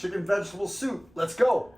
chicken vegetable soup. Let's go.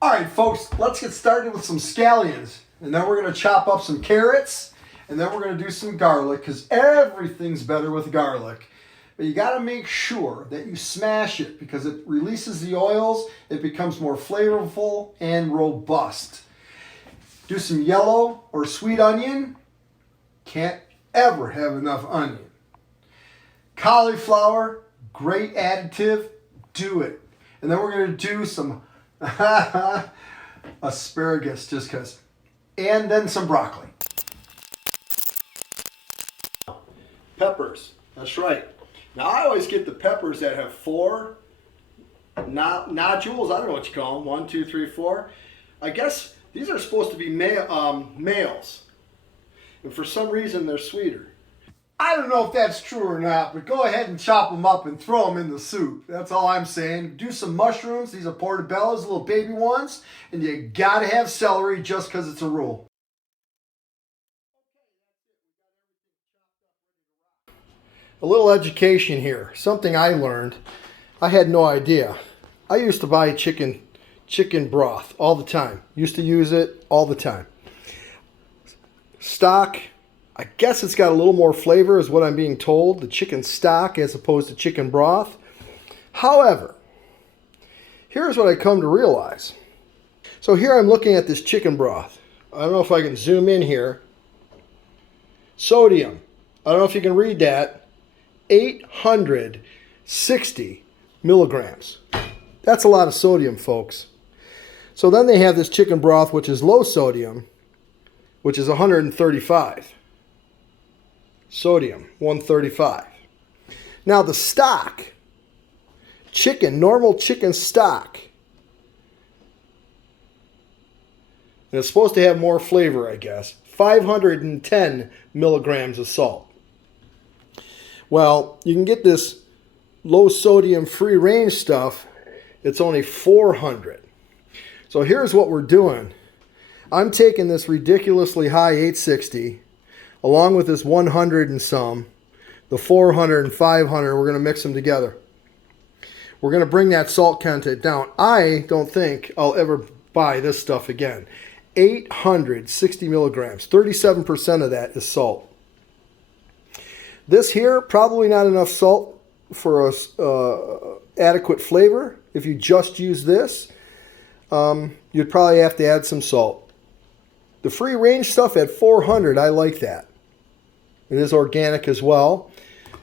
All right, folks, let's get started with some scallions. And then we're going to chop up some carrots. And then we're going to do some garlic because everything's better with garlic. But you got to make sure that you smash it because it releases the oils. It becomes more flavorful and robust. Do some yellow or sweet onion. Can't ever have enough onion. Cauliflower, great additive. Do it. And then we're going to do some asparagus just because. And then some broccoli. Peppers. That's right. Now I always get the peppers that have 4 nodules. I don't know what you call them. 1, 2, 3, 4. I guess these are supposed to be males. And for some reason they're sweeter. I don't know if that's true or not, but go ahead and chop them up and throw them in the soup. That's all I'm saying. Do some mushrooms. These are portobellos, little baby ones. And you gotta have celery just because it's a rule. A little education here. Something I learned. I had no idea. I used to buy chicken broth all the time. Used to use it all the time. Stock. I guess it's got a little more flavor is what I'm being told. The chicken stock as opposed to chicken broth. However, here's what I come to realize. So here I'm looking at this chicken broth. I don't know if I can zoom in here. Sodium. I don't know if you can read that. 860 milligrams. That's a lot of sodium, folks. So then they have this chicken broth, which is low sodium, which is 135. Sodium, 135. Now the stock, normal chicken stock, and it's supposed to have more flavor, I guess, 510 milligrams of salt. Well, you can get this low sodium free range stuff. It's only 400. So here's what we're doing. I'm taking this ridiculously high 860 along with this 100 and some, the 400 and 500. We're going to mix them together. We're going to bring that salt content down. I don't think I'll ever buy this stuff again. 860 milligrams. 37% of that is salt. This here, probably not enough salt for a adequate flavor. If you just use this, you'd probably have to add some salt. The free range stuff at 400, I like that. It is organic as well.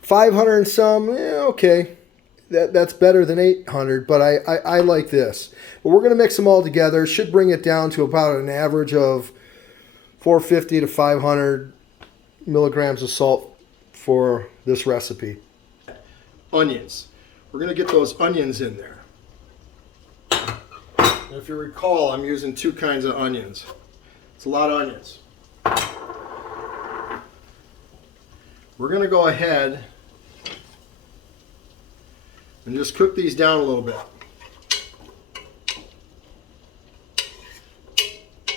500 and some, okay. That's better than 800, but I like this. But we're going to mix them all together. Should bring it down to about an average of 450 to 500 milligrams of salt for this recipe. Onions. We're going to get those onions in there. And if you recall, I'm using 2 kinds of onions. It's a lot of onions. We're going to go ahead and just cook these down a little bit.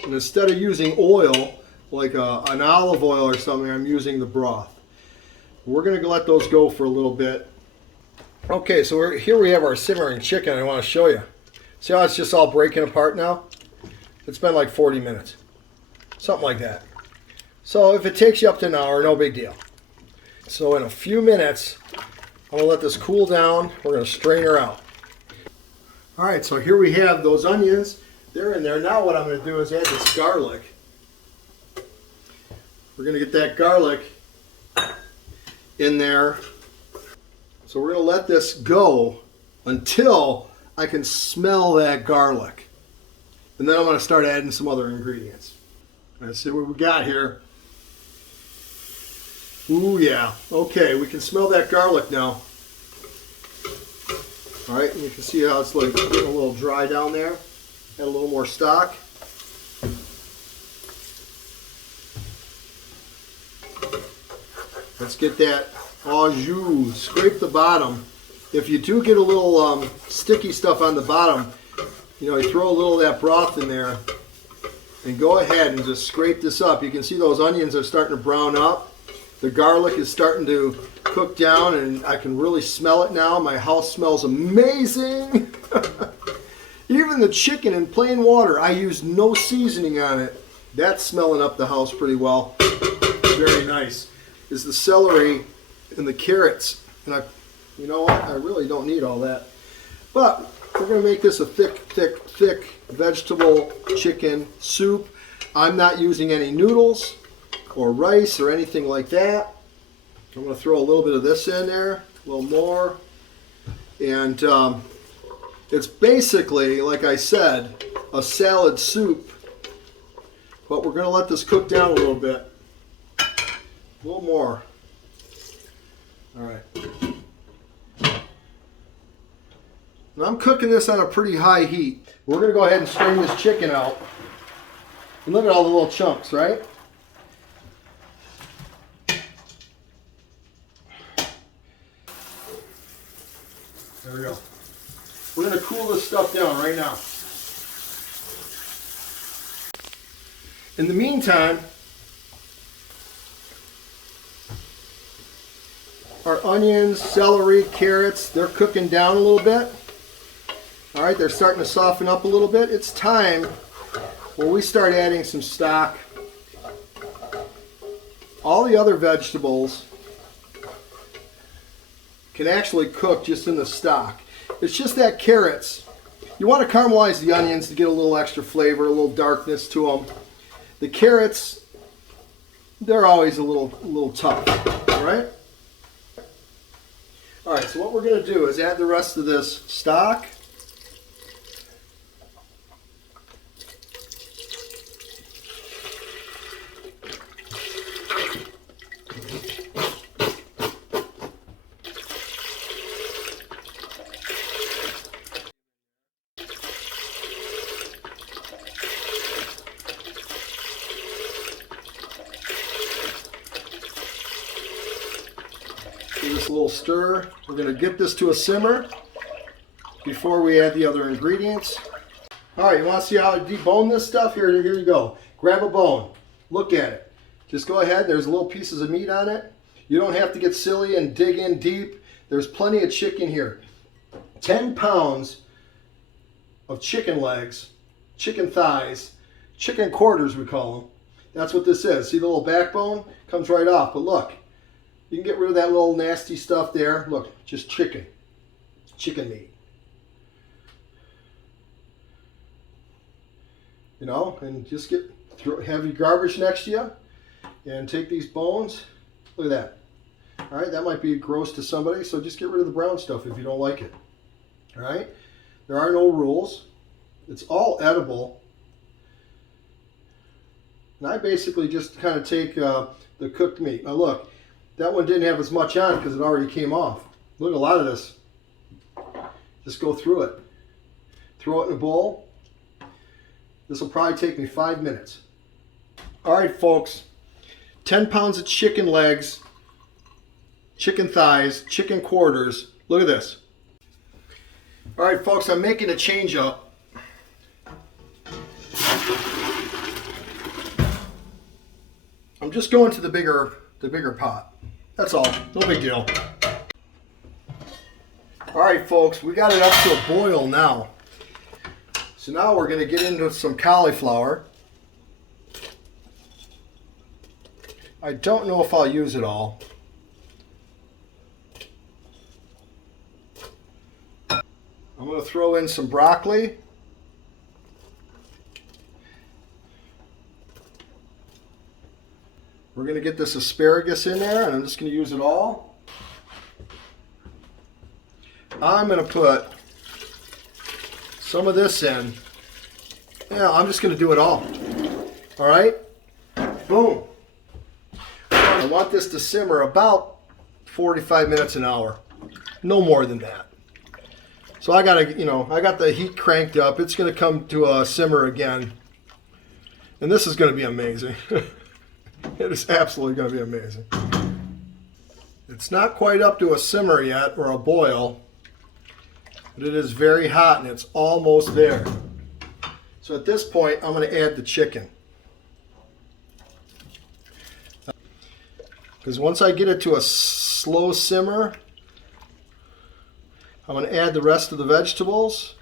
And instead of using oil, like an olive oil or something, I'm using the broth. We're going to let those go for a little bit. Okay, so here we have our simmering chicken. I want to show you. See how it's just all breaking apart now? It's been like 40 minutes. Something like that. So if it takes you up to an hour, no big deal. So in a few minutes, I'm going to let this cool down. We're going to strain her out. All right, so here we have those onions. They're in there. Now what I'm going to do is add this garlic. We're going to get that garlic in there. So we're going to let this go until I can smell that garlic. And then I'm going to start adding some other ingredients. Let's see what we got here. Ooh, yeah. Okay, we can smell that garlic now. All right, and you can see how it's like getting a little dry down there. Add a little more stock. Let's get that au jus. Scrape the bottom. If you do get a little sticky stuff on the bottom, you know, you throw a little of that broth in there, and go ahead and just scrape this up. You can see those onions are starting to brown up. The garlic is starting to cook down, and I can really smell it now. My house smells amazing. Even the chicken in plain water, I used no seasoning on it. That's smelling up the house pretty well. Very nice. Is the celery and the carrots. And you know what? I really don't need all that. But we're going to make this a thick vegetable chicken soup. I'm not using any noodles or rice or anything like that. I'm going to throw a little bit of this in there, a little more. And it's basically, like I said, a salad soup. But we're going to let this cook down a little bit. A little more. All right. And I'm cooking this on a pretty high heat. We're going to go ahead and strain this chicken out. And look at all the little chunks, right? There we go. We're going to cool this stuff down right now. In the meantime, our onions, celery, carrots, they're cooking down a little bit. All right, they're starting to soften up a little bit. It's time where we start adding some stock. All the other vegetables can actually cook just in the stock. It's just that carrots, you want to caramelize the onions to get a little extra flavor, a little darkness to them. The carrots, they're always a little tough, right? All right, so what we're going to do is add the rest of this stock. Give this a little stir. We're going to get this to a simmer before we add the other ingredients. All right, you want to see how I debone this stuff? Here you go. Grab a bone. Look at it. Just go ahead. There's little pieces of meat on it. You don't have to get silly and dig in deep. There's plenty of chicken here. 10 pounds of chicken legs, chicken thighs, chicken quarters we call them. That's what this is. See the little backbone? Comes right off. But look. You can get rid of that little nasty stuff there. Look, just chicken meat. You know, and just have your garbage next to you and take these bones. Look at that. All right, that might be gross to somebody, so just get rid of the brown stuff if you don't like it. All right, there are no rules. It's all edible. And I basically just kind of take the cooked meat. Now look. That one didn't have as much on because it already came off. Look, a lot of this. Just go through it. Throw it in a bowl. This will probably take me 5 minutes. All right, folks. 10 pounds of chicken legs, chicken thighs, chicken quarters. Look at this. All right, folks, I'm making a change up. I'm just going to the bigger pot. That's all. No big deal. All right, folks, we got it up to a boil now. So now we're going to get into some cauliflower. I don't know if I'll use it all. I'm going to throw in some broccoli. We're going to get this asparagus in there, and I'm just going to use it all. I'm going to put some of this in. Yeah, I'm just going to do it all. All right? Boom. I want this to simmer about 45 minutes an hour. No more than that. So I got the heat cranked up. It's going to come to a simmer again. And this is going to be amazing. It is absolutely going to be amazing. It's not quite up to a simmer yet, or a boil, but it is very hot and it's almost there. So at this point, I'm going to add the chicken. Because once I get it to a slow simmer, I'm going to add the rest of the vegetables.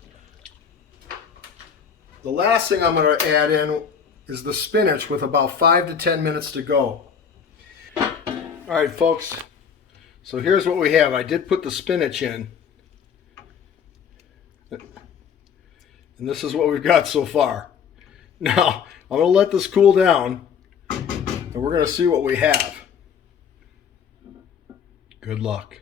The last thing I'm going to add in is the spinach with about 5 to 10 minutes to go. All right, folks. So here's what we have. I did put the spinach in. And this is what we've got so far. Now, I'm going to let this cool down, and we're going to see what we have. Good luck.